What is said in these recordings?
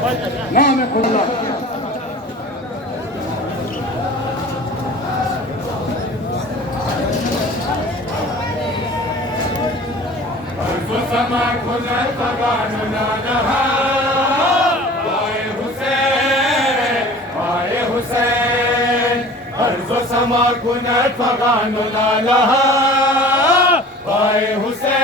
नाम खुदा समा खुदा पगान लालहा आए हुसैन अर्ज़ समा खुदा पगान लालहा आए हुसैन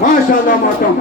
माशाअल्लाह मोहतरम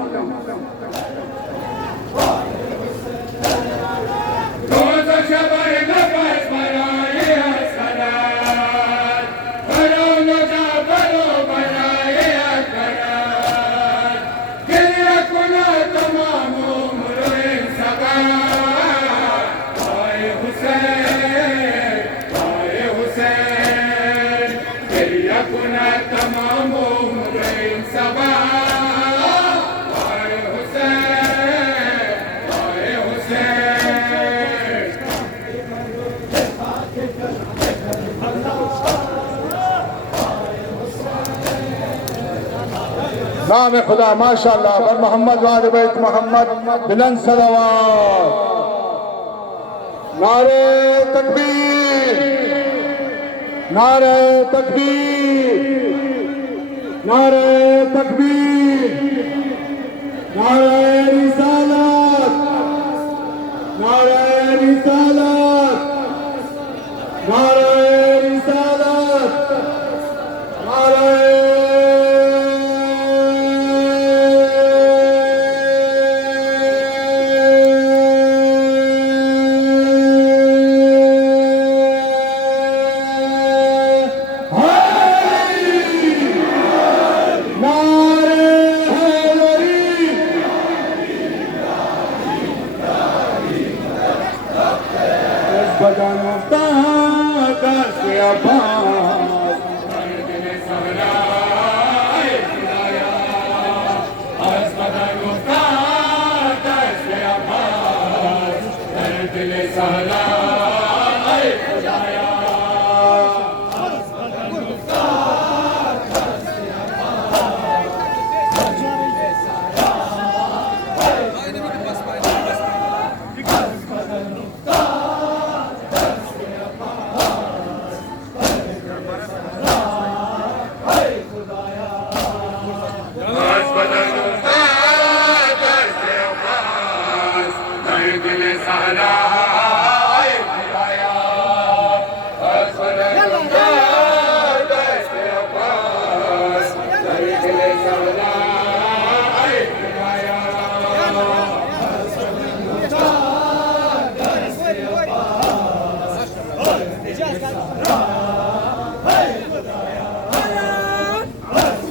नाम खुदा माशाअल्लाह बर मोहम्मद वाले बैत मोहम्मद बुलंद सलावत नारे तकबीर नारे तकबीर नारे तकबीर नारे रिसालत नारे रिसालत नारे रिसालत नारे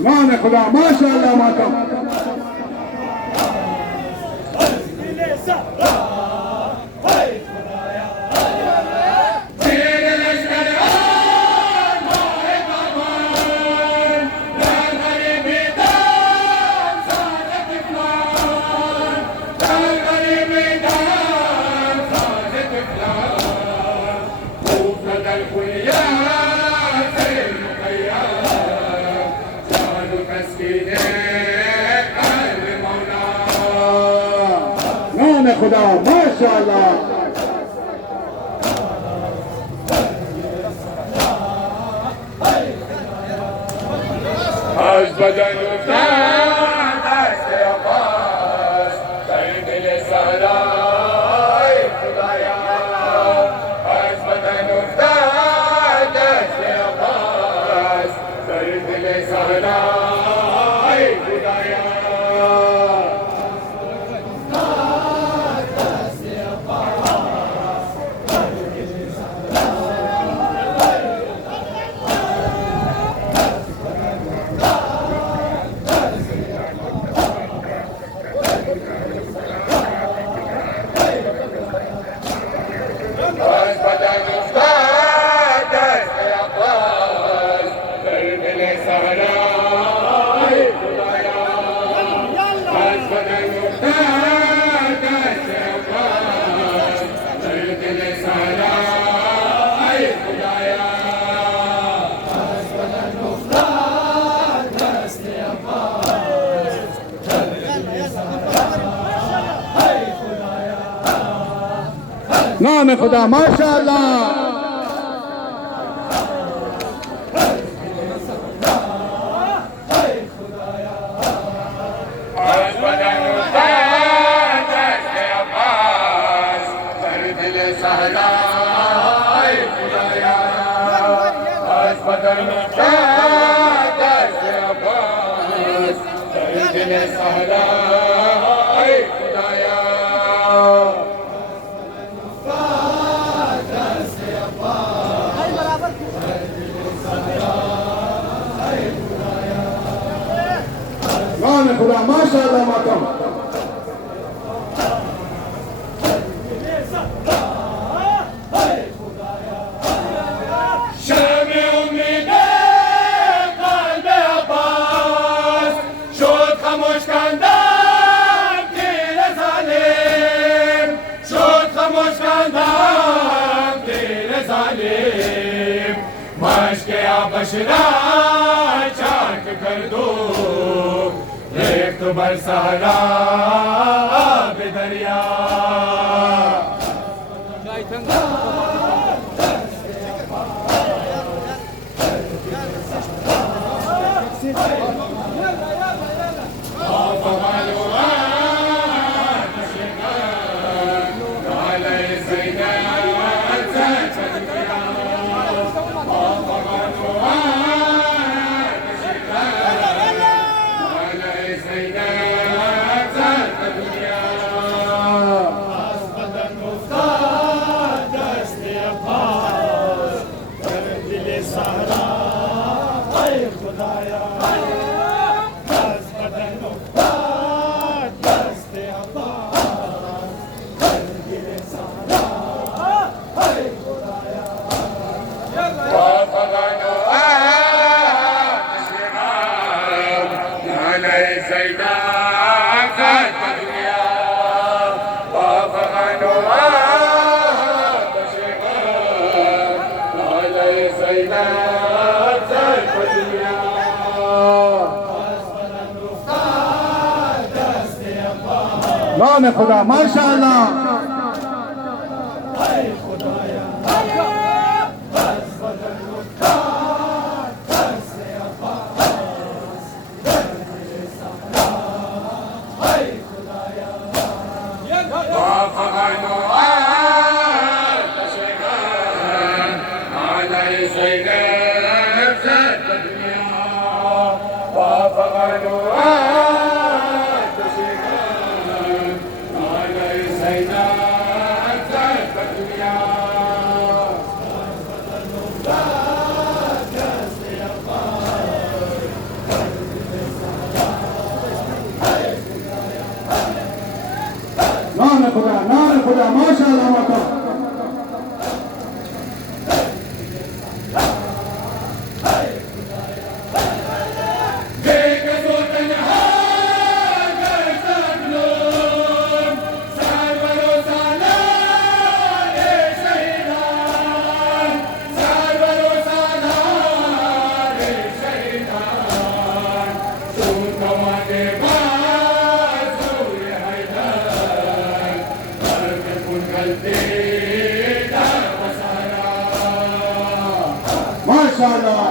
नाम खुदा माशाअल्लाह मातम खुदा माशाअल्लाह आज बदन खुदाया आज बदन नाम खुदा माशाअल्लाह। नाम खुदा माशाअल्लाह मातम। बशरा चाक कर दो एक तो बरसारा बेदरिया नाम खुदा माशाअल्लाह। नाम खुदा माशाअल्लाह माता। माशाअल्लाह।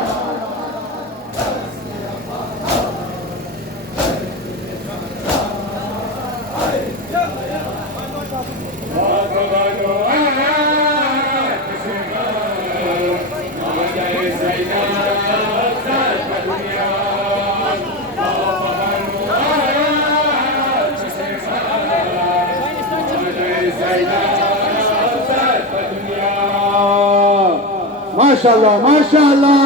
माशाअल्लाह माशाअल्लाह।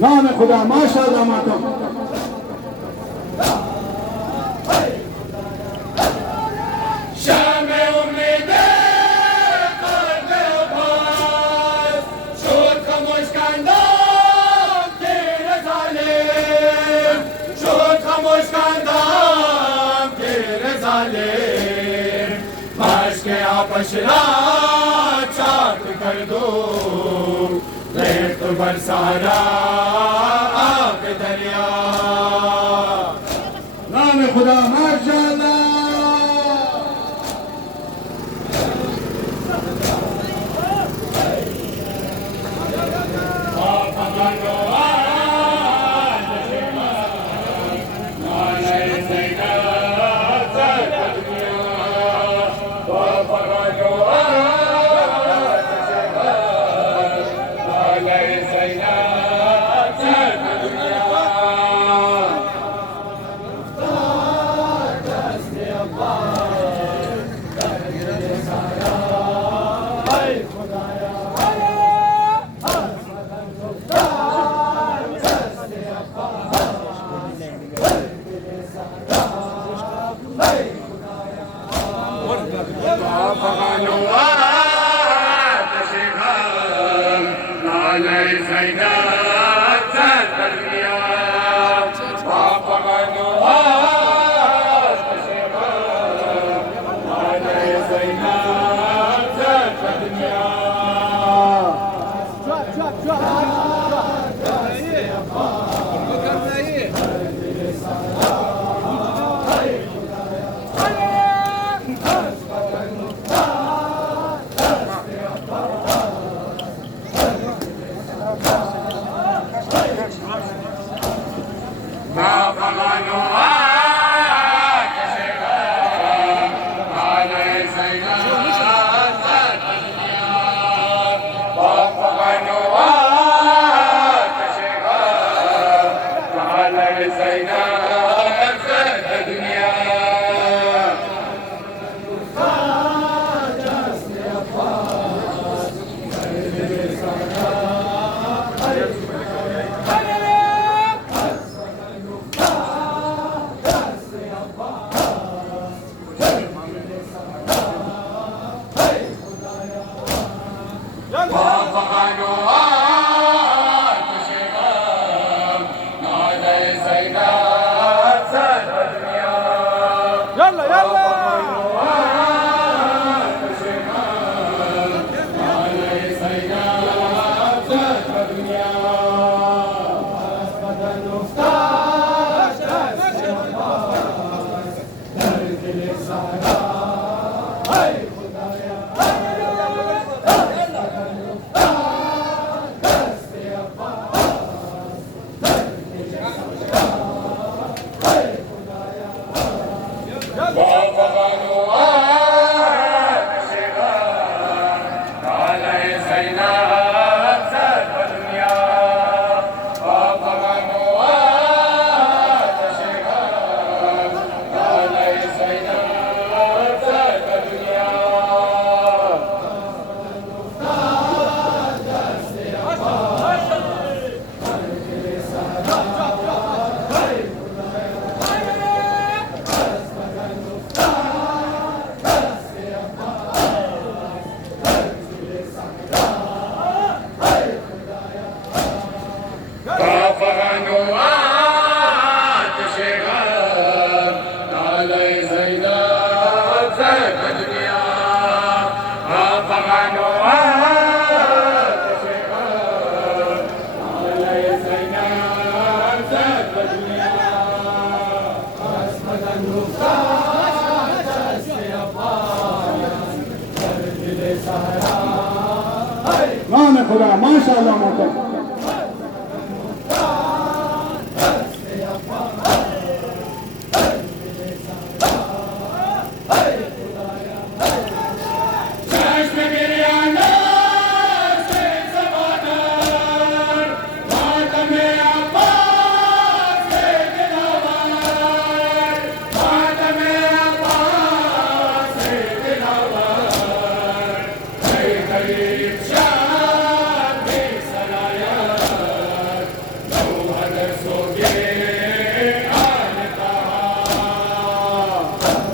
नाम खुदा माशाअल्लाह मातम पशरा चाक कर दो रेत बरसाना आग दरिया नाम खुदा माशाअल्लाह नाम खुदा माशाअल्लाह मोहतरम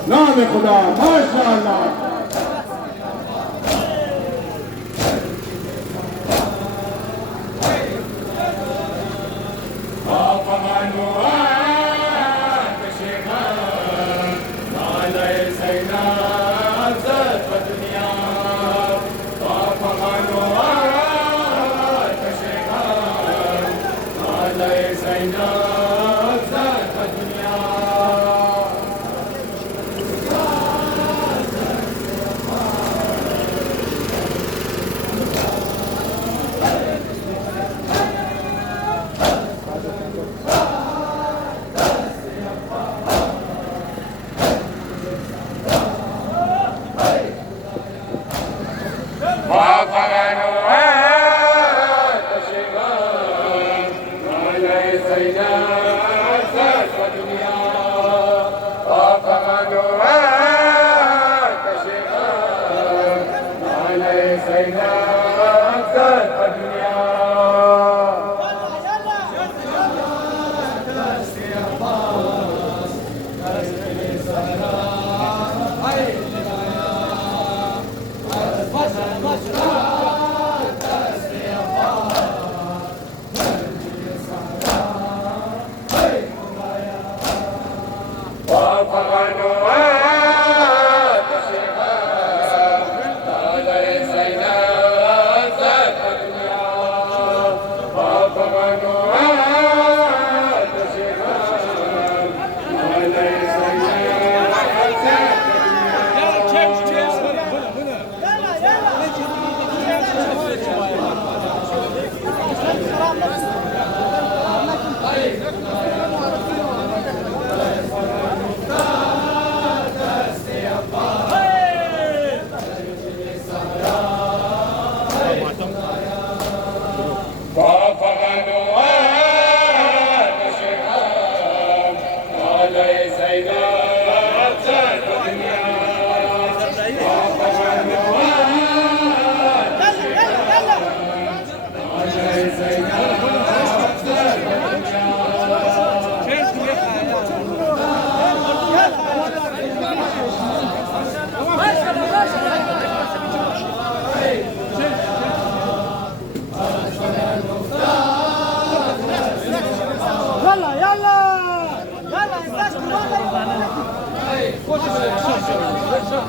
नाम खुदा माशाअल्लाह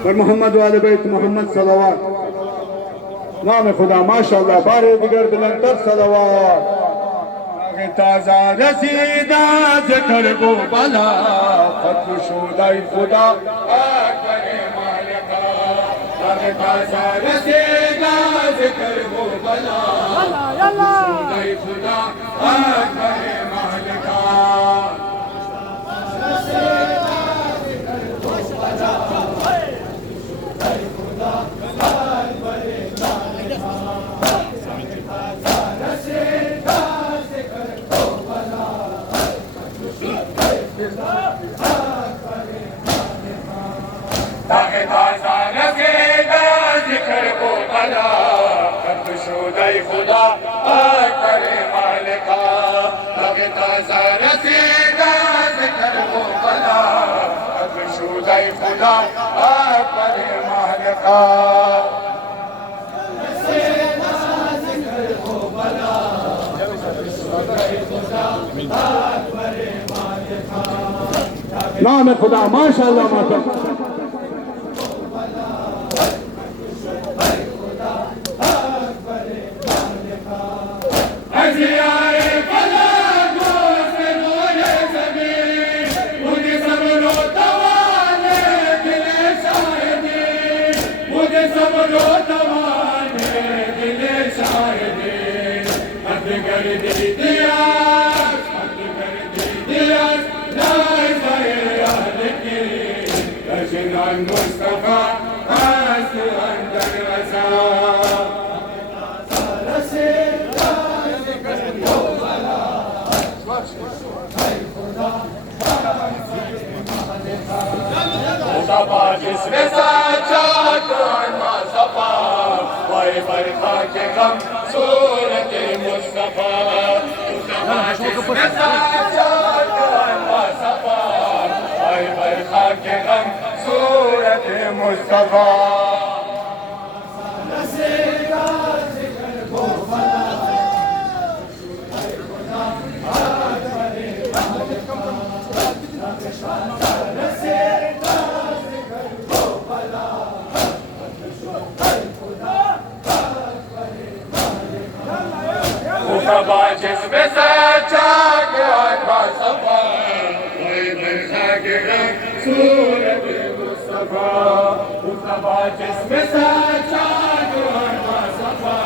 पर मोहम्मद वाले बैत मोहम्मद सलावत नाम खुदा माशाअल्लाह बारे दिगर बुलंदर सलावत दागे ताजा रसीदा जिक्र को बला खुशुदाई खुदा करे मालिका दागे ताजा रसीदा जिक्र को बला खुशुदाई खुदा करे मालिका दागे ताजा रसीदा जिक्र को बला खुशुदाई खुदा करे मालिका दागे ताजा रसीदा जिक्र को बला खुशुदाई खुदा करे मालिका नाम खुदा माशाअल्लाह माता मुस्तफा जिसमें साचा सफा वाई बरखा के गम सूरत मुस्तफा जिसमें साचा सफा वाई बरखा के गम सूरत मुस्तफा जिसमें सच्चा सफा कोई बरखा के रंग सूरत मुस्तफा जिसमें सच्चा सफा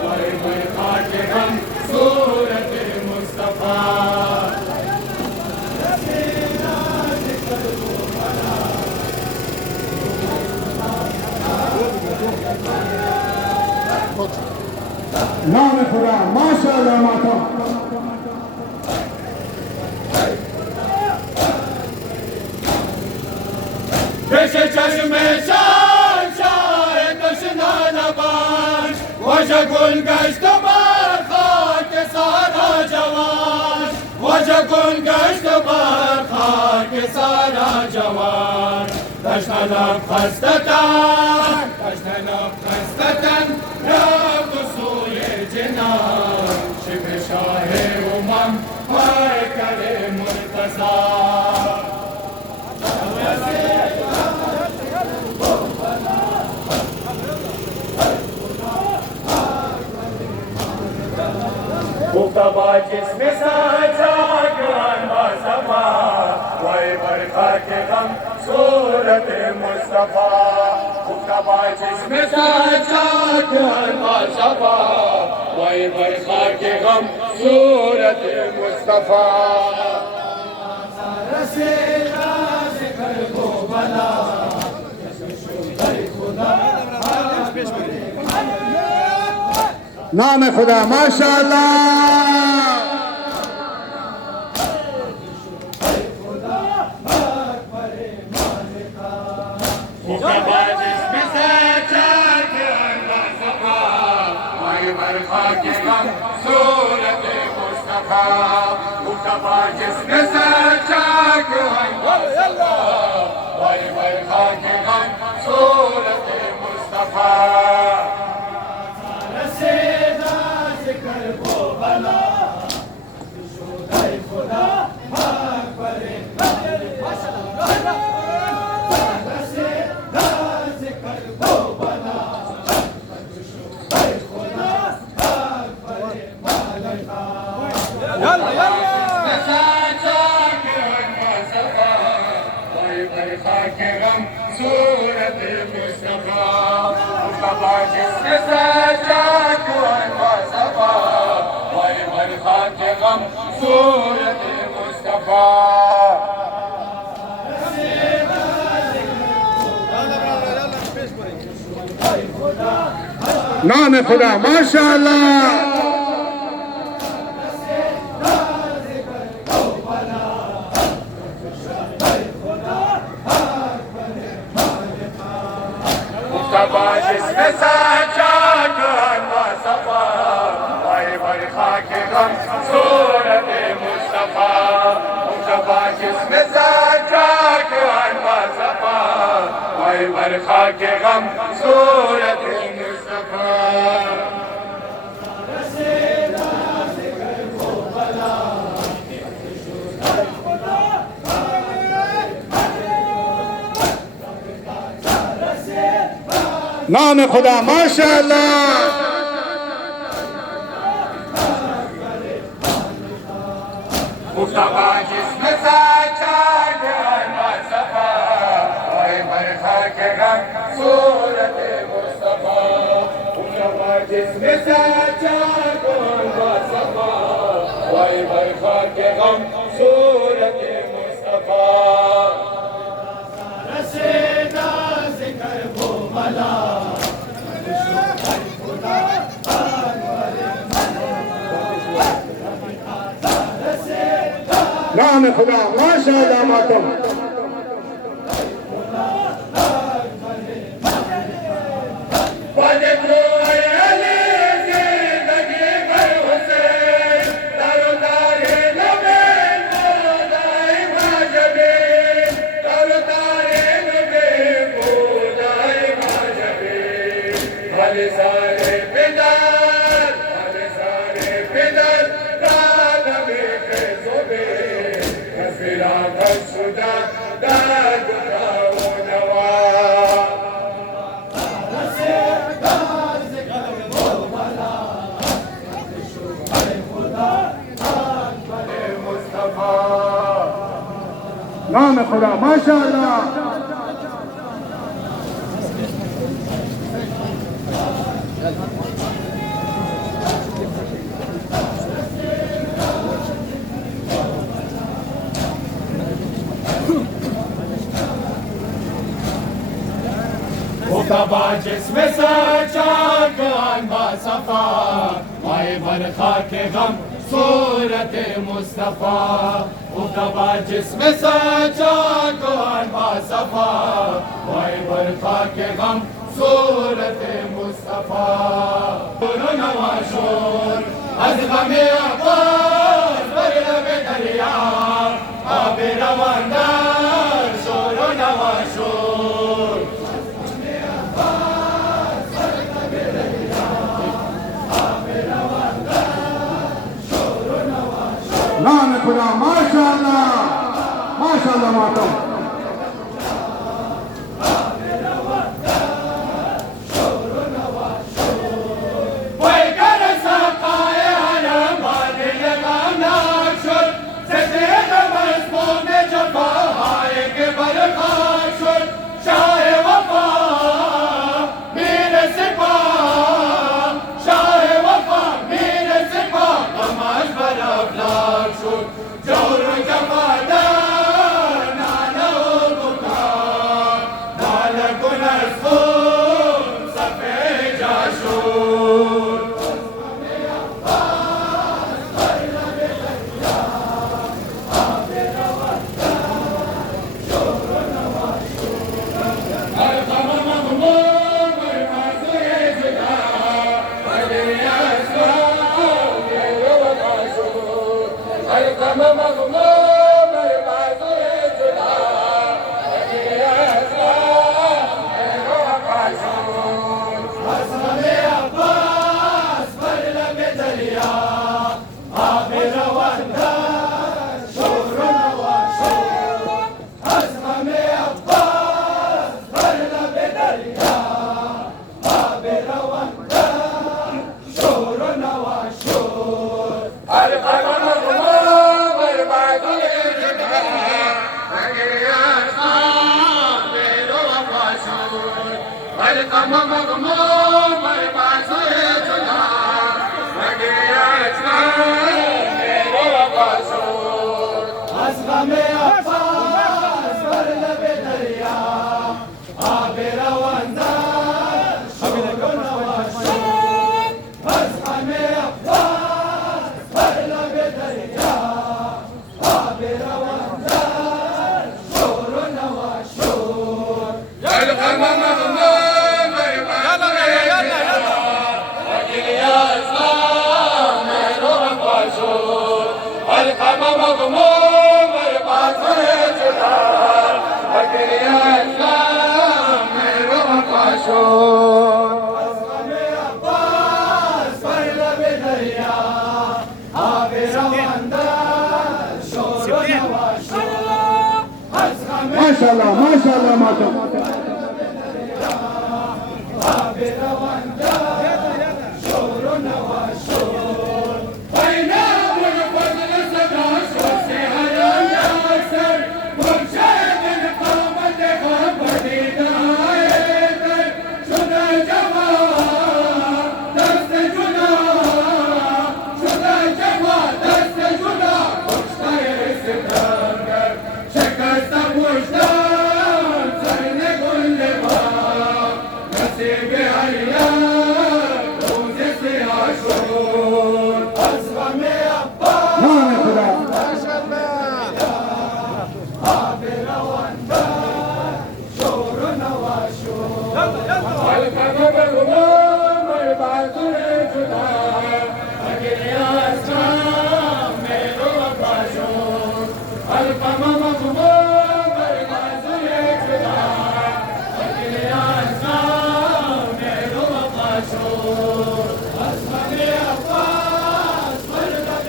कोई बरखा के रंग सूरत मुस्तफा नाम खुदा माशाअल्लाह माता जैसे चश्मे शाह तशना नबान वजह गुल गश्त बरखा के सारा जवान वजह गुल गश्त बरखा के सारा जवान तशना खस्ततन रब सोए जना शिव शाहे उमम हाय करे मुर्तजा जिसमें साचा सफा वाई बरखा के गम सूरत मुस्तफा जिसमें साचा सफा वाई बरखा के गम सूरत मुस्तफा नाम खुदा माशाअल्लाह सूरत मुस्तफा जिसमें सच्चा वाई बरखा के गम सूरत मुस्तफा सूरत मुस्तफा मुस्तफा जिसने सजा कुरान मुस्तफा वाई बरखा के गम सूरत मुस्तफा नाम खुदा माशाअल्लाह जिसमें सजा कुरान मुस्तफा वाई बरखा के गम सूरत मुस्तफा मुस्तफा जिसमें सजा कुरान मुस्तफा वाई बरखा के गम सूरत मुस्तफा नाम खुदा माशाअल्लाह मुस्तफा जिसमें सजा कुरान मुस्तफा वाई बरखा के गम सूरत मुस्तफा मुस्तफा जिसमें सजा कुरान मुस्तफा वाई बरखा के गम सूरत मुस्तफा नाम खुदा माशाअल्लाह मातम नाम खुदा माशाअल्लाह मुस्तफा जिसमें सजा कुरान मुस्तफा वाई बरखा के गम सूरत मुस्तफा मुस्तफा जिसमें सजा कुरान मुस्तफा वाई बरखा के गम सूरत मुस्तफा नवाशोर अज़ गमे अब्बास बरलब दरिया आबे रवांदार शोर नवाशोर नाम खुदा माशाअल्लाह माशाअल्लाह मातम القم مغموم البعث يجلى بقيتنا من القصور أسقم عباس برلب دريا عابر وندار شور وشور أسقم عباس برلب دريا عابر وندار شور وشور القم مغموم البعث يجلى بقيتنا من القصور القم مغموم البعث يجلى بقيتنا من القصور أسقم عباس برلب دريا عابر وندار شور وشور أسقم ما شاء الله ما شاء الله ما شاء الله عابر وندار شور وشور بينام الفضل سدا شوسها ينسر مرشد القامة خبري داير شدا جماعة دست جدا شدا جماعة دست جدا مشتاق استقرار شكست مشتاق سرن كل باب نصيب عيال روز عاشور أسقم عباس نعم يا خدا عابر وندار شور وشور القم مغموم البعث يجلى بقيتنا من القصور القم مغموم البعث يجلى بقيتنا من القصور أسقم عباس برلب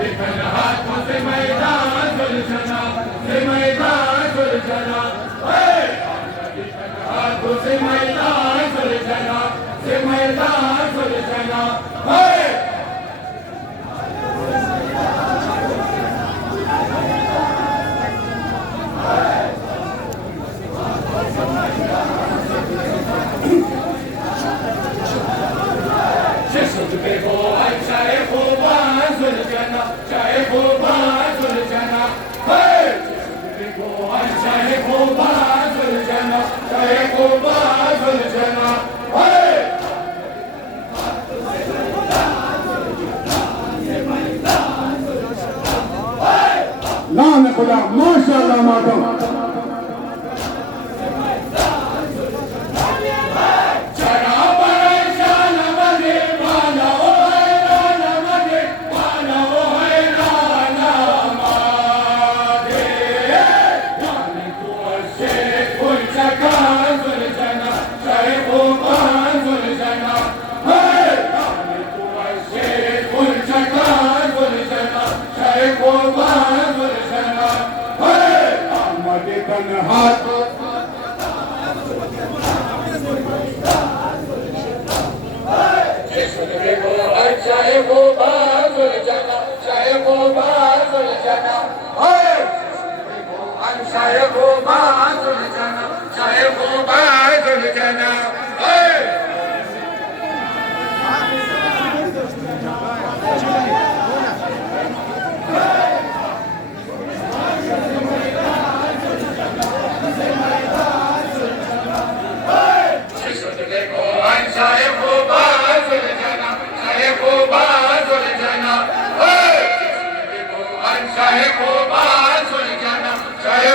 بك الهات في ميدان الجنة في ميدان الجنة بك الهات في ميدان الجنة في ميدان الجنة ششت بكو شايخ وباز الجنة شايخ وباز الجنة ششت بكو شايخ وباز الجنة شايخ وباز الجنة نعم يا خدا ما شاء الله ما شاء الله هات شايخ باز الجنة شايخ باز الجنة شايخ باز الجنة شايخ باز الجنة شايخ باز الجنة شايخ باز الجنة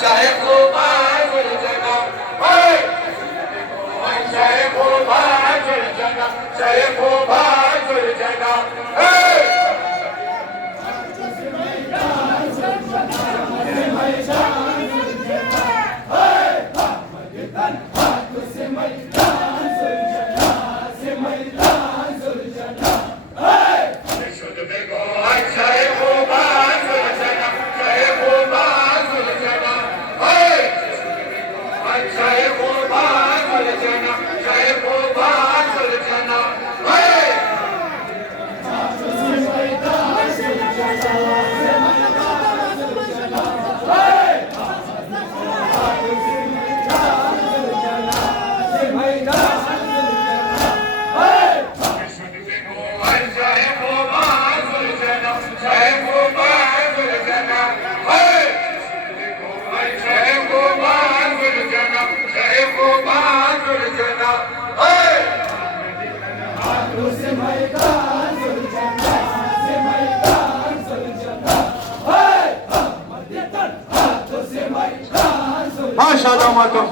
شايخ باز الجنة شايخ باز الجنة شايخ باز الجنة माशाल्लाह मातम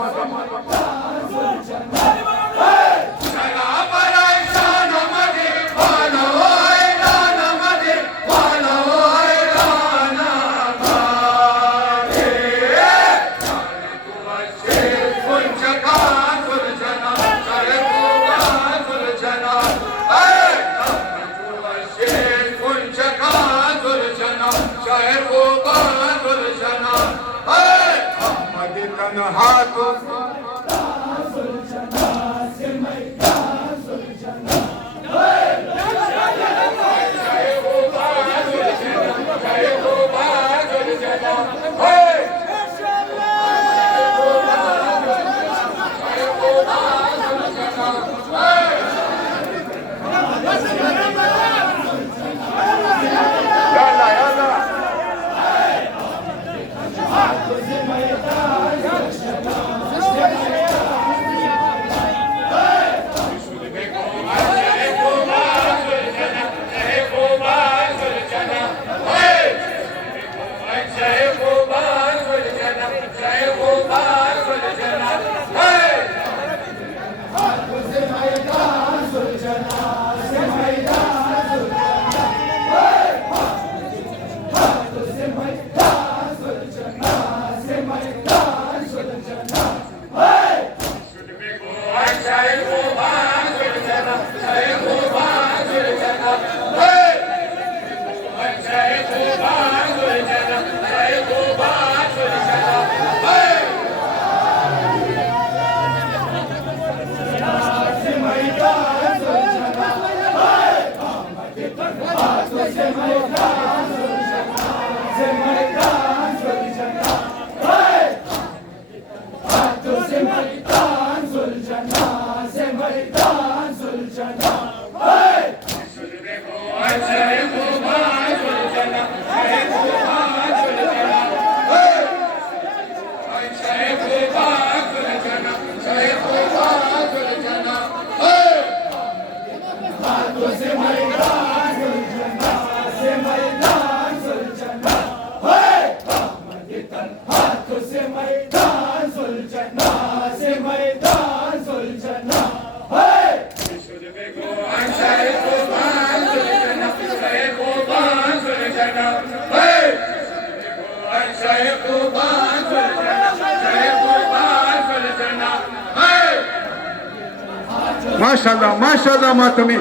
माशाल्लाह माशाल्लाह मातमी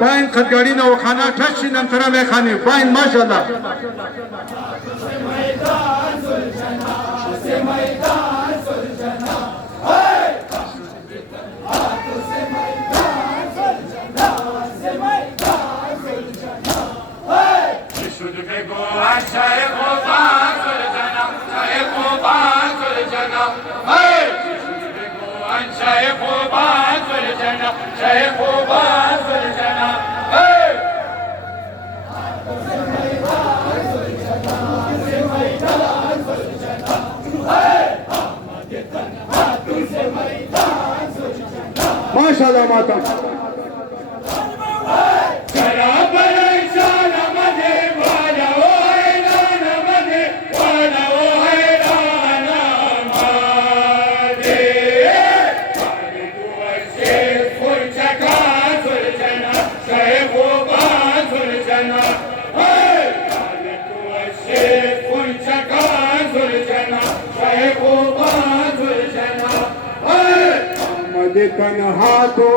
बाइन खदगाड़ी ना वो खाना ठशी नंतरा में खाने बाइन माशाल्लाह माशाल्लाह माता तन्हा तो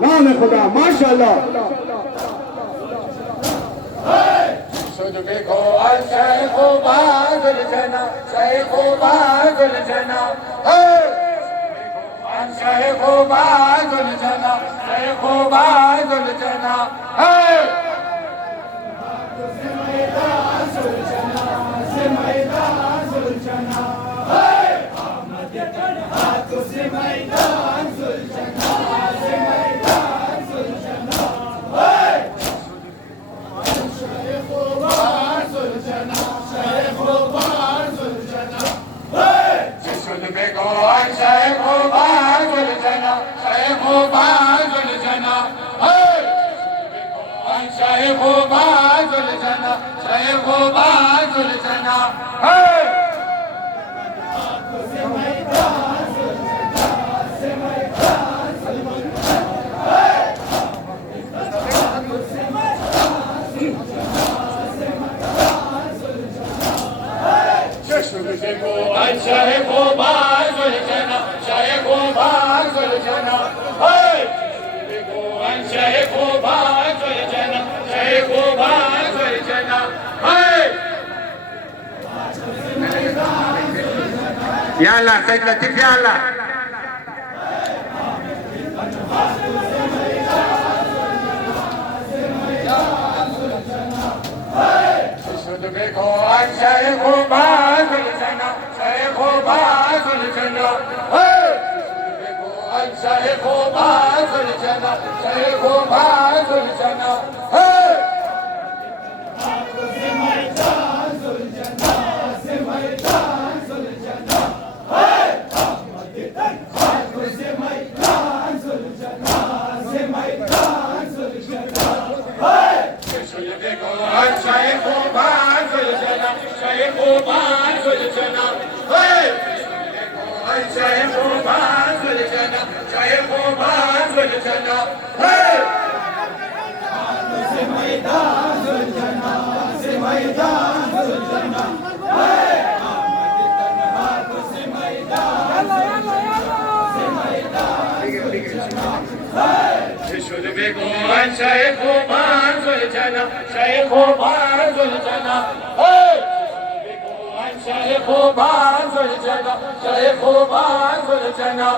नाम खुदा माशाल्लाह देखो शेखो बाजुल जना शेखो बाजुल जना शेखो बाजुल जना शेखो बाजुल जना الشيخ باز الجنة شيخ باز الجنة الشيخ باز الجنة شيخ باز الجنة يلا سيد لطيف يلا الشيخ باز الجنة شيخ باز الجنة الشيخ باز الجنة شيخ باز الجنة الشيخ باز الجنة شيخ باز الجنة الشيخ باز الجنة شيخ باز الجنة الشيخ باز الجنة شيخ باز الجنة الشيخ باز الجنة شيخ باز الجنة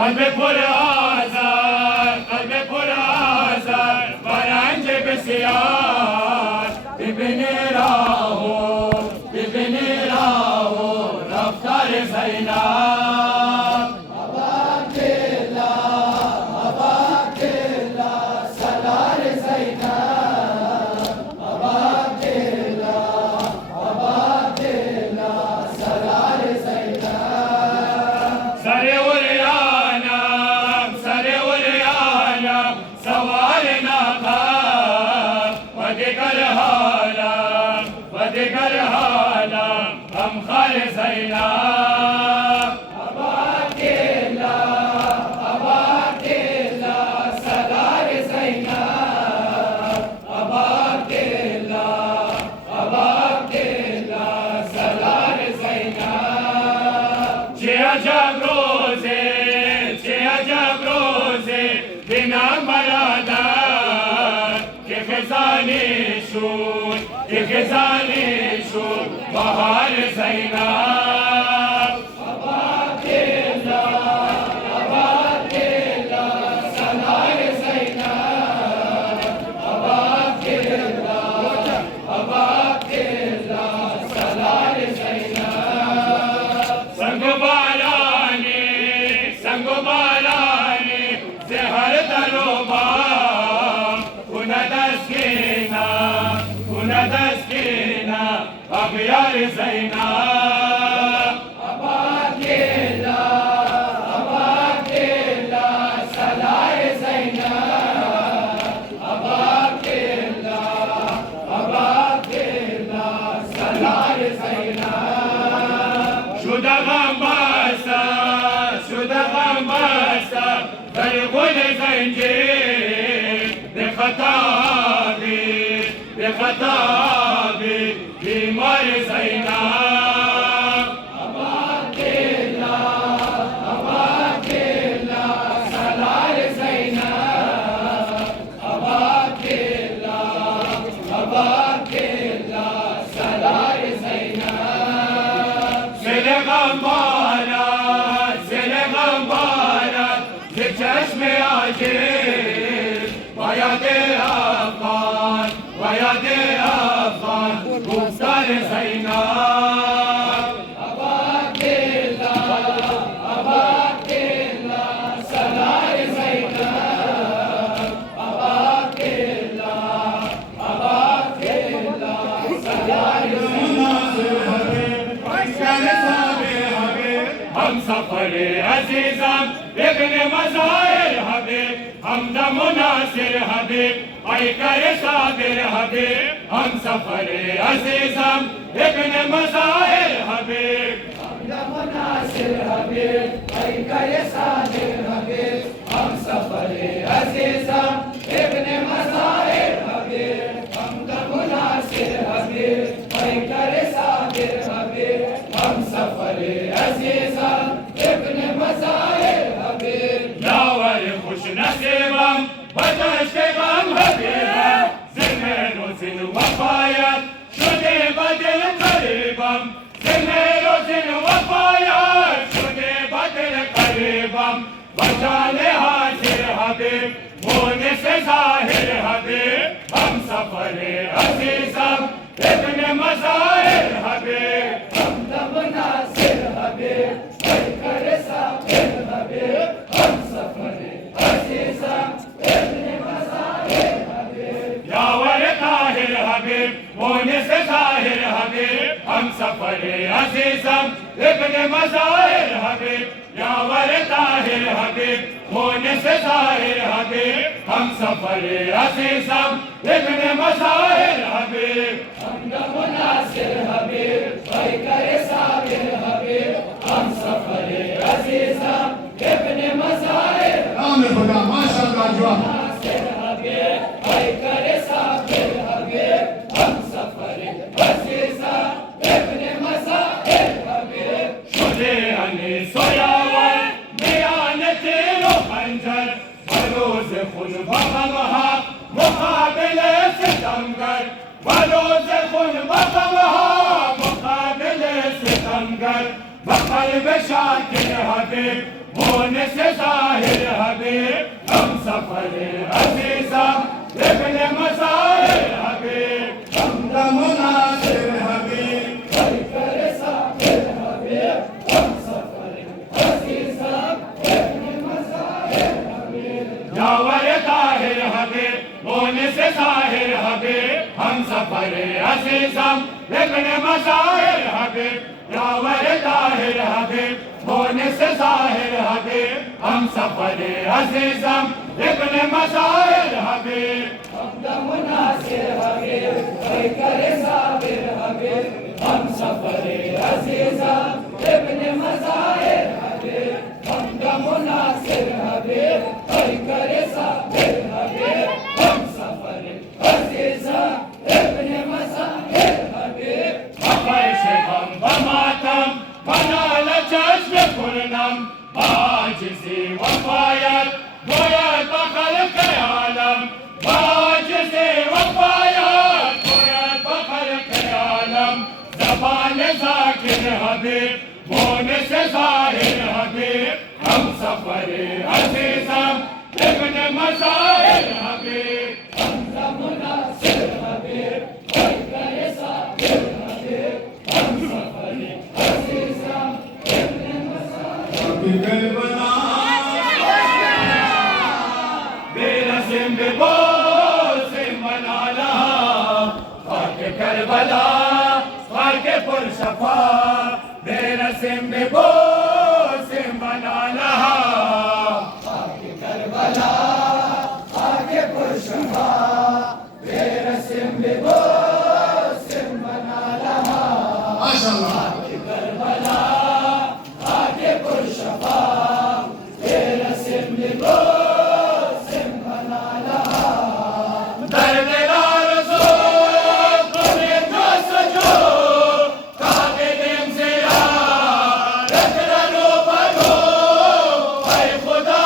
قلبي پر آزار برنج بسیار ببینی راهو رفتار زینب سالار زینب سالار زینب سر وریانم سوار ناقم و دیگر حالم هم خال زینب سالار زینب سالار زینب چه عجب روزه بینم برادر که خزانی شد بهار زینب سالار زینب سالار زینب سنگ و بالانی زهر دروبام کنه دستگینا اغیار زینب سالار زینب سالار زینب شده غم بستم در گل زنجیر به خطابی بیمار زینب عاشق ويد أفغان ويد أفغان گفتار زینب Abakilla, Abakilla, Salar Zainab. Abakilla, Abakilla, Salar हम सफर अजीजम इब्न मज़ाहिर हबीब हमदम मुनासिर हबीब ऐ करे साबिर हबीब हम सफर अजीजम इब्न मज़ाहिर हबीब मुनासिर हबीब, ऐ करे साबिर हबीब, हम सफर अज़ीज़म इब्न मज़ाहिर हबीब, हमदा मुनासिर हबीब, ऐ करे साबिर हबीब, हम सफर अज़ीज़म इब्न मज़ाहिर हबीब। यावर खुश नसीबम बदश गम हबीबम ज़िन्नर ज़िन वफ़ायत शुदे बदिल करीबम ज़िन्नर ज़िन वफ़ायत शुदे बदिल करीबम बचाने हाजिर हबीब होने से ज़ाहिर हबीब हम सफर अज़ीज़म इब्न मज़ाहिर हबीब हमदा मुनासिर हबीब, ऐ करे साबिर हबीब, हम सफर अज़ीज़म इब्न मज़ाहिर हबीब। यावर ताहिर हबीब होने से ज़ाहिर हबीब हम सफर अज़ीज़म इब्न मज़ाहिर हबीब यावर ताहिर हबीब होने से ज़ाहिर हबीब हम सफर अज़ीज़म इब्न मज़ाहिर हबीब हमदा मुनासिर हबीब, ऐ करे साबिर हबीब, हम सफर अज़ीज़म इब्न मज़ाहिर नाम खुदा माशाअल्लाह जवान मुनासिर हबीब, ऐ करे साबिर हबीब, हम सफर अज़ीज़म इब्न मज़ाहिर हबीब। शुदे अने सोयावर मियान तीरो खंजर बरोज़ खुद बग़महा मुक़ाबिले सितमगर बरोज़ खुद बग़महा मुक़ाबिले सितमगर बक़ल्ब शाकिर हबीब होने से ज़ाहिर हबीब हम सफर अज़ीज़म इब्न मज़ाहिर हबीब हमदा मुनासिर हबीब ऐ करे साबिर हबीब, हम सफर अज़ीज़म इब्न मज़ाहिर हबीब। यावर ताहिर हबीब होने से ज़ाहिर हबीब हम सफर अज़ीज़म इब्न मज़ाहिर हबीब यावर ताहिर हबीब होने से ज़ाहिर हबीब हम सफर अज़ीज़म इब्न मज़ाहिर हबीब हमदा मुनासिर हबीब, ऐ करे साबिर हबीब, हम सफर अज़ीज़म इब्न मज़ाहिर हबीब। हमदा मुनासिर हबीब, ऐ करे साबिर हबीब, हम सफर अज़ीज़म इब्न मज़ाहिर हबीब। अफ़ैश गम बमातम बनाल चश्म कुर्नम बाजिज़ी वफ़ायत गोयत बख़ल्क़ आलम बाजिज़ी वफ़ायत गोयत बख़ल्क़ आलम ज़बान ज़ाकिर हबीब होने से ज़ाहिर हबीब हम सफर अज़ीज़म इब्न मज़ाहिर हबीब हमदा मुनासिर हबीब, ऐ करे साबिर हबीब, हम सफर अज़ीज़म इब्न मज़ाहिर बेरसिम बेबोसिम मनाला खाके करबला खाके पुरशफा बेरसिम बेबोसिम मनाला करबला आगे पुरशफा बेरसिम बेबोसिम बना लहा। माशाअल्लाह करबला आगे पुरशफा बेरसिम बेबोसिम बना लहा। दर्द आरज़ू तुम्हें जो सजो काबे दिल से यार रखो बनो ऐ खुदा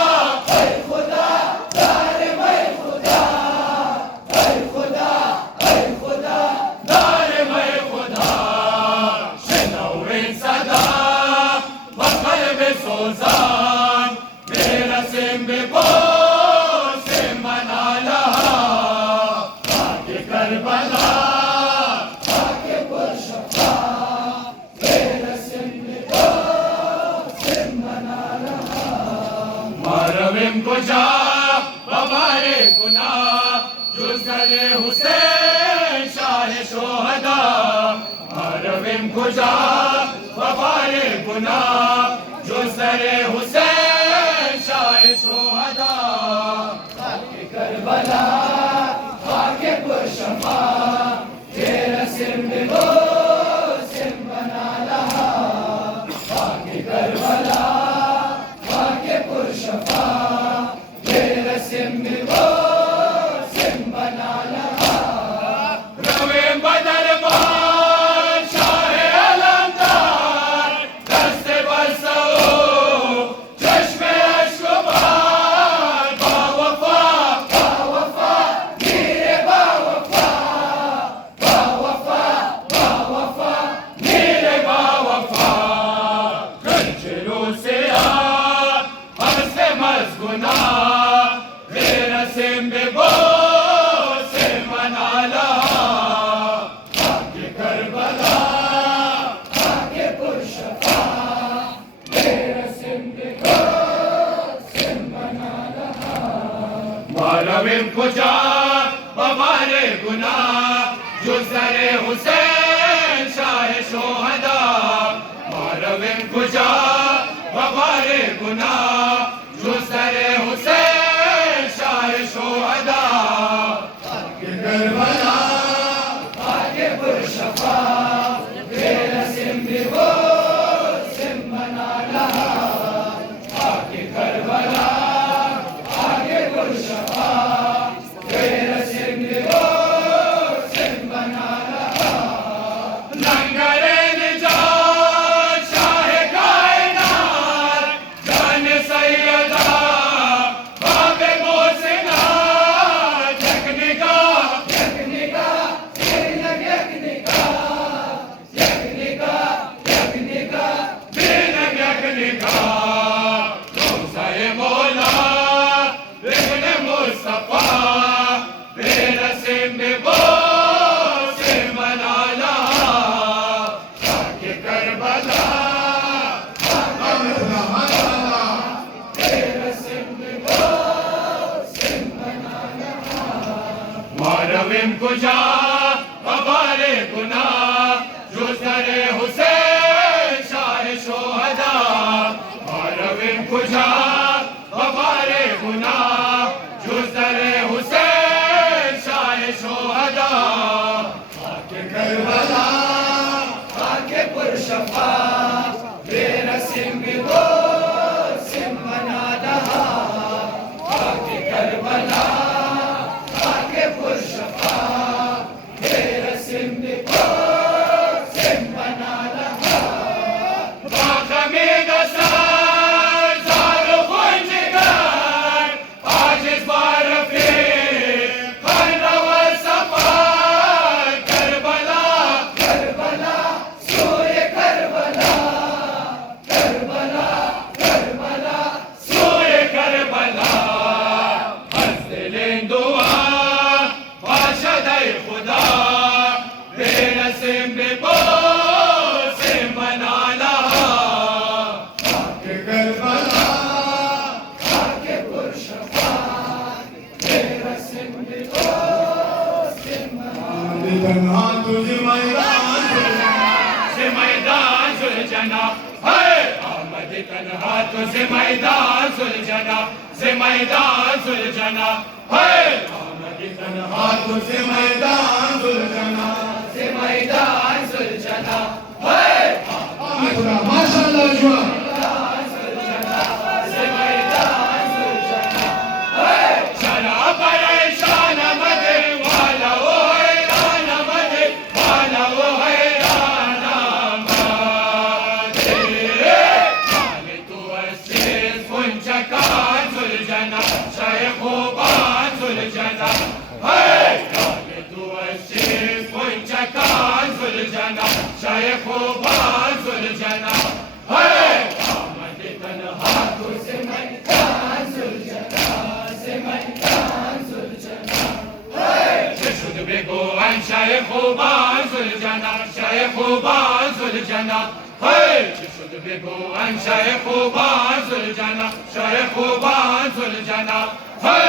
दारे मैं खुदा, ऐ खुदा, ऐ खुदा, दार मैं खुदा शनौरे सदा बक़ल्ब सोज़ान बेरसिम बेबो मालवीम कुजा बबारे गुना जुज़रे हुसैन शाह शोहदा मालवीम कुजा बबारे गुना जुज़रे हुसैन शाह शोहदा खाके करबला खाके पुरशफा तेरा सिम्बो सिम बना लहा खाके करबला खाके पुरशफा तेरा सिम्बो सिम बना लहा रवे बदर मालवीम कुजा बबारे गुना जुज़रे हुसैन शाह शोहदा मालवीम कुजा बबारे गुना जुज़रे हुसैन शाह शोहदा खाके करबला खाके पुरशफा तेरा सिम्बो सिम बना लहा खाके करबला खाके पुरशफा तेरा सिम्बो सिम बना लहा लंगरे निजात शाह कायनात जान सैयदा बाबे मोहसिना यकनिका यकनिका यकनिका यकनिका यकनिका यकनिका रोज़ाए मौला इब्न मुस्तफा तेरा सिम्बो सिम बना लहा खाके करबला तेरा सिम्बो सिम बना लहा मालवीम कुजा बबारे गुना जुज़रे हुसैन शाह शोहदा मालवीम कुजा बबारे गुना जुज़रे हुसैन शाह शोहदा खाके करबला खाके पुरशफा तेरा सिम्बो सिम बना लहा खाके करबला खाके पुरशफा तेरा सिम्बो सिम बना लहा बाखमे गसार ज़ारो खुंजगार आज इस बार फिर खनवा सफार करबला करबला सूर्य करबला करबला करबला सूर्य करबला हस्ते दुआ बादशाह खुदा तेरा सिम्बो सिम बना लहा खाके करबला खाके पुरशफा तेरा सिम्बो सिम बना तुझे मैदान सुलझना है आमद तन्हा तुझे मैदान सुलझना से मैदान सुलझना है आमद तन्हा तुझे मैदान सुलझना से मैदान सुलझना है माशाअल्लाह जुआ से मैदान सुलझना है चला परेशान मदे वाला वो हैरान मदे वाला वो हैरान मदे माने तू असीस कुंचकान सुलझना शायखोबान सुलझना है माने तू असीस कुंचकान सुलझना शायखोबान सुलझना है आमद तन्हा तुझे मैदान सुलझना से मैदान सुलझना है शुद्ध बेगोआन शायखोबान सुलझना शायखोबान सुलझना है शुद्ध बिगुआन शाह खूबान सुलझाना शाह खूबान सुलझाना है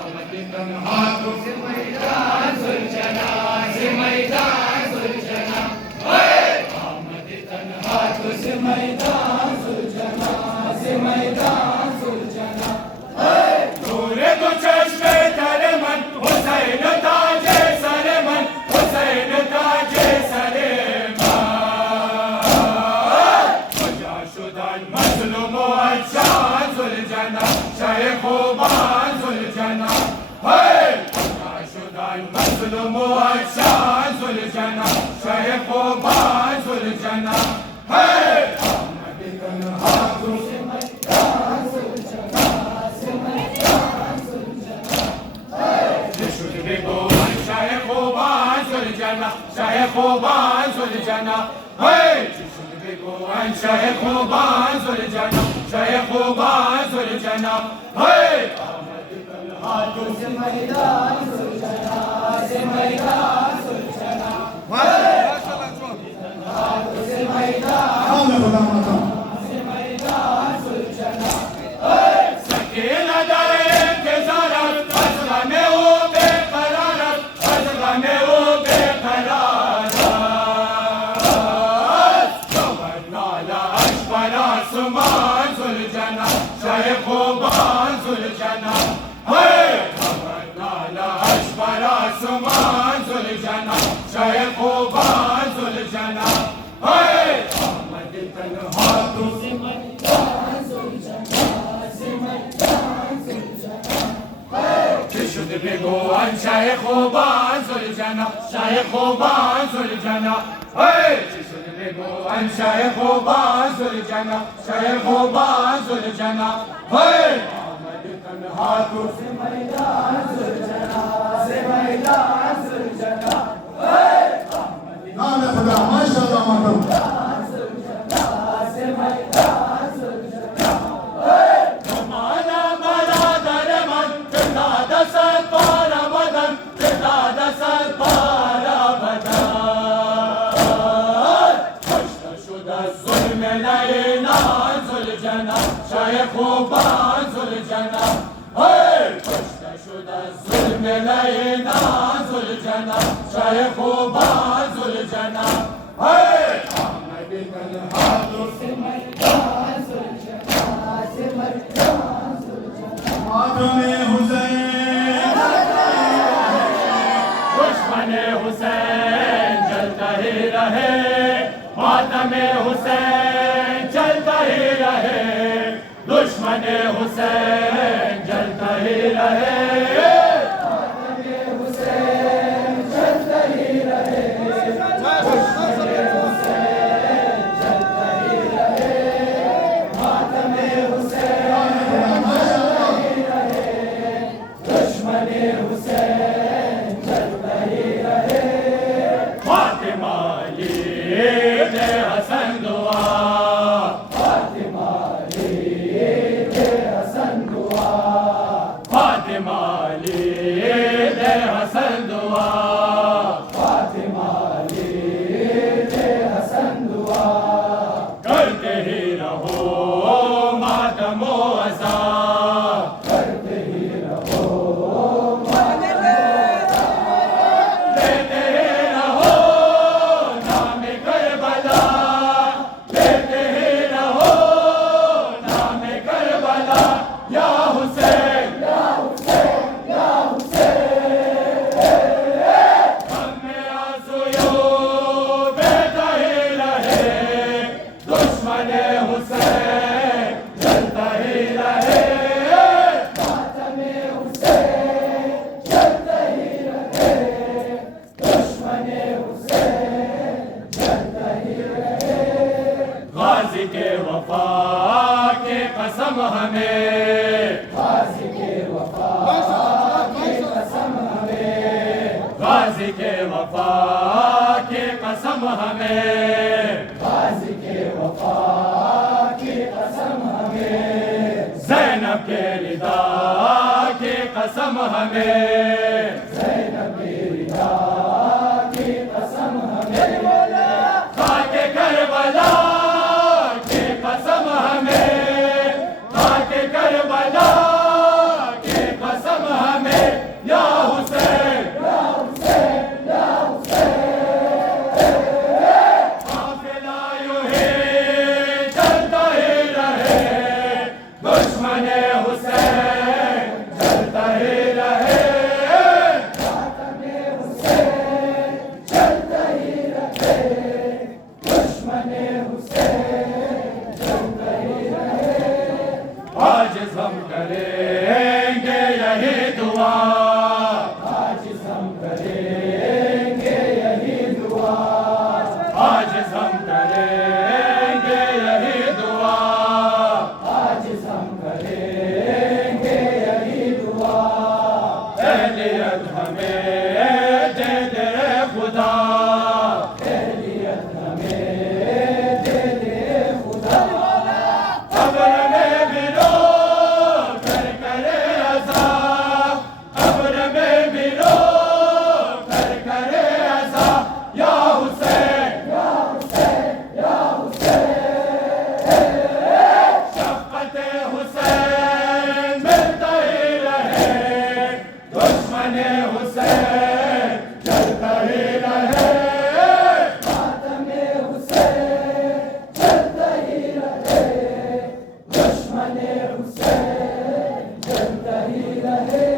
आमद तन्हा तुझ मैदान सुलझाना से मैदान सुलझाना है आमद तन्हा तुझ मैदान सुलझाना से मैदान सुलझाना है नूरे तो चश्मे तेरे मन हुसैन ताजे सरे मन हुसैन ताजे सरे शाह खूबान सुलझाना है शुदान मज़लूम शाह सुलझाना शाह खूबान सुलझाना है आमद तन्हा तुझ मैदान सुलझाना से मैदान सुलझाना है शुद बिगुआन शाह खूबान सुलझाना शाह खूबान सुलझाना है शुद बिगुआन शाह खूबान सुलझाना शाह खूबान सुलझाना है आमद तन्हा तुझ मैदान सुलझाना से मैदान सुलझाना है तन्हा तुझ मैदान से मैदान सुलझाना है सकीना दरे के ज़रत असरा में वो बेकरारत असरा में वो बेकरारत नाला अशबर आसमान सुलझाना शाह खूबान सुलझाना है नाला अशबर आसमान सुलझाना शाह खूबान सुलझाना है आमद तन्हा तुझ मैदान सुलझाना से मैदान सुलझाना है शुद बिगुआन शाह खूबान सुलझाना शाह खूबान सुलझाना है शुद बिगुआन शाह खूबान सुलझाना शाह खूबान सुलझाना है आमद तन्हा तुझ मैदान सुलझाना से मैदान सुलझाना है नाम खुदा माशाअल्लाह माशाअल्लाह सुलझाना से मैदान सुलझाना है माना बरादर मन दादा सत पारा बदन दादा सत पारा बदन शुदा जुल्म लैना सुलझाना शाह खूबान सुलझाना है शुदा जुल्म लैना सुलझाना शाह खूबान सुलझाना है आमद तन्हा तुझ मैदान सुलझाना से मैदान सुलझाना मातम हुसैन दुश्मन हुसैन जलता ही रहे मातम हुसैन चलता ही रहे दुश्मन हुसैन जलता ही रहे मातम हुसैन चलता ही रहे दुश्मन हुसैन चलता ही रहे मातम हुसैन चलता ही रहे दुश्मन हुसैन चलता ही रहे फातिमा लीद हसन दुआ फातिमा लीद हसन दुआ फातिमा लीद हसन दुआ फातिमा लीद हसन दुआ करते ही रहो मातम अज़ा करते ही रहो लेते रहो नाम करबला लेते रहो नाम करबला या हुसैन या हुसैन या हुसैन हमें आंसू बहता ही रहे दुश्मन हुसैन जलता ही रहे मातम हुसैन जलता ही रहे दुश्मन हुसैन जलता ही रहे गाजी के वफा के कसम हमें गाजी के वफा के कसम हमें गाजी के वफा के कसम हमें गाजी के वफा की कसम हमें ज़ैनब के रिदा की कसम हमें ज़ैनब के रिदा की कसम हमें खाके करबला की करेंगे यही दुआ, आज हम करेंगे यही दुआ, आज हम करेंगे यही दुआ, आज हम करेंगे यही दुआ। अहलियत हमें दे दे खुदा, अहलियत हमें दे दे खुदा, कब्र में भी रो कर करे अज़ाब, कब्र में भी रो कर करे अज़ाब, या हुसैन या हुसैन या हुसैन, शफ़क़त-ए हुसैन मिलता ही रहे, दुश्मन-ए हुसैन जलता ही रहे, मातम-ए हुसैन चलता ही रहे, दुश्मन-ए हुसैन चलता ही रहे।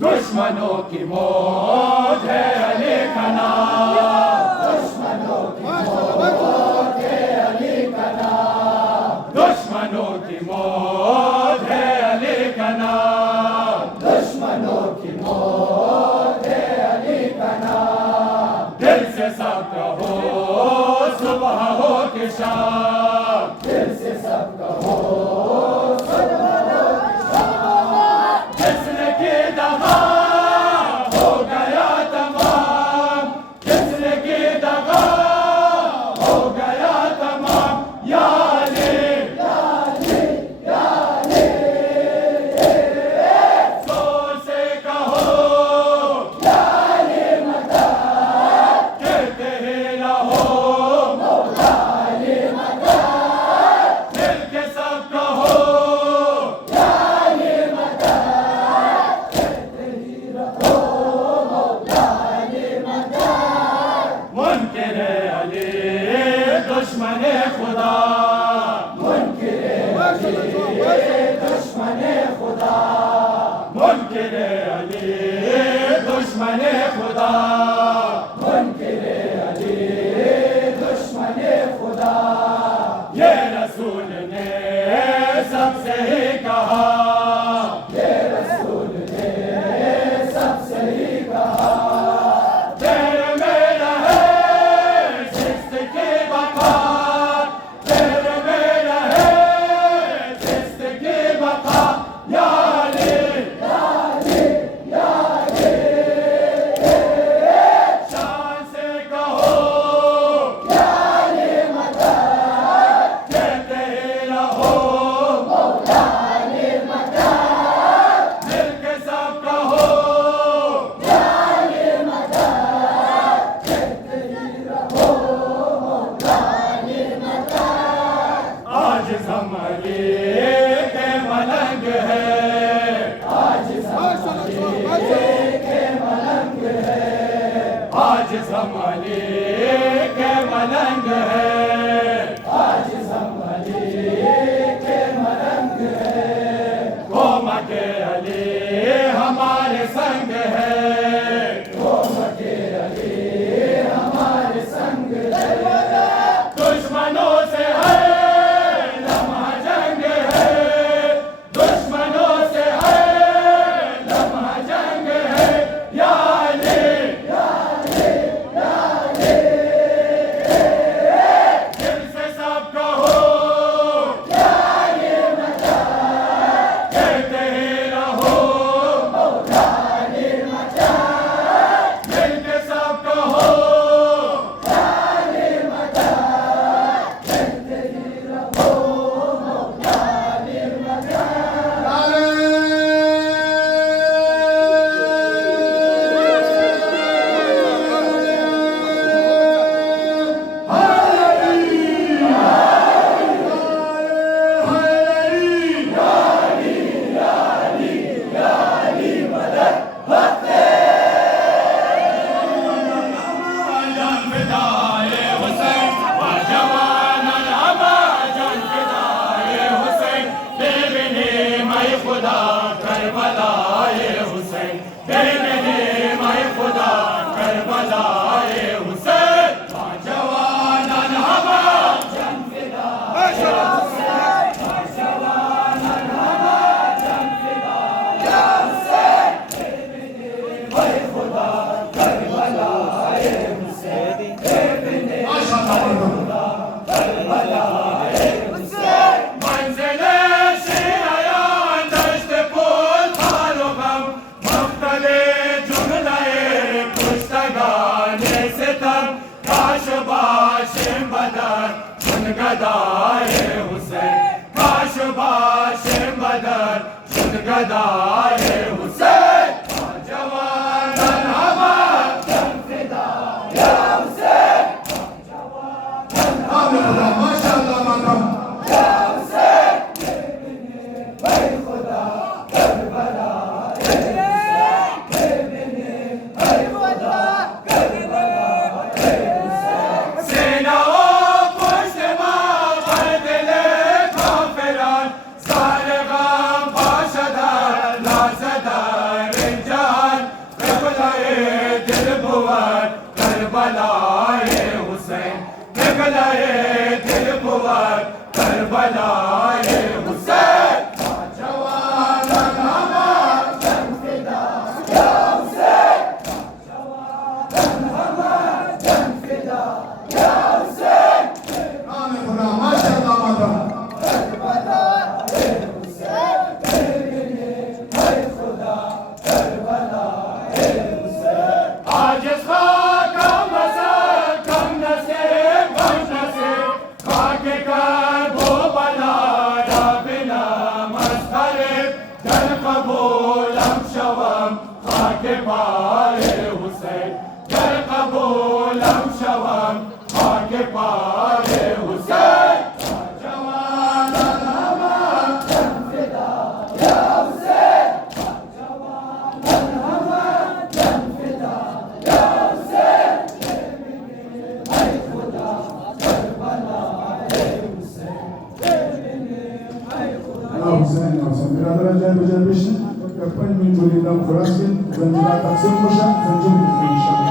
दुश्मनों की मौत है अली का नाम, दुश्मनों की मौत है अली का नाम, दुश्मनों की मौत है अली का नाम, दुश्मनों की मौत है अली का नाम। दिल से सब कहो सुबह हो कि शाम, दिल से सब कहो जिसने की दगा हो गया तमाम, जिसने की दगा हो गया तमाम, या अली जोर से कहो कहते ही रहो, मिल के सब कहो मुनकिर अली दुश्मन खुदा, मुनकिर दुश्मन खुदा, मुनकिर अली दुश्मन खुदा, मुनकिर अली दुश्मन खुदा। ये रसूल ने सबसे ही कहा, ये रसूल ने सबसे ही कहा, तेरे में रहे जिस्त की बका, तेरे में रहे जिस्त की बका, या अली शान से कहो कहते ही रहो, मिल के सब कहो आज हम अली के मलंग है, आज हम अली के मलंग है, आज हम अली के मलंग है, आज हम अली के मलंग है। कौम के अली हमारे संग है, कौम के अली हमारे संग है, दुश्मनों से है लम्हा जंग है, दुश्मनों से है लम्हा जंग है, या अली दिल से सब कहो कहते ही रहो, फदाए हुसैन जवान हमार फिदा या हुसैन नाम खुदा माशाअल्लाह मातम या हुसैन भाई खुदा करबला करबलाए हुसैन करबलाए दिल बुआर करबलाए हुसैन जवान हमार जन फिदा या हुसैन जवान हमार जन फिदा या हुसैन नाम खुदा माशाअल्लाह मातम करबलाए हुसैन भाई खुदा करबलाए हुसैन आज पाए हुसैन कर कबूलम शवम आके पाए हुसैन जवान हमार जन फिदा या हुसैन जवान हमार जन फिदा या हुसैन भाई खुदा करबलाए हुसैन भाई खुदा Hüseyin Hasan. Birader acayip acayip işin. Yapmayın mıyım böyle idam kurasın. Zencila taksın kuşa. Zencil inşallah.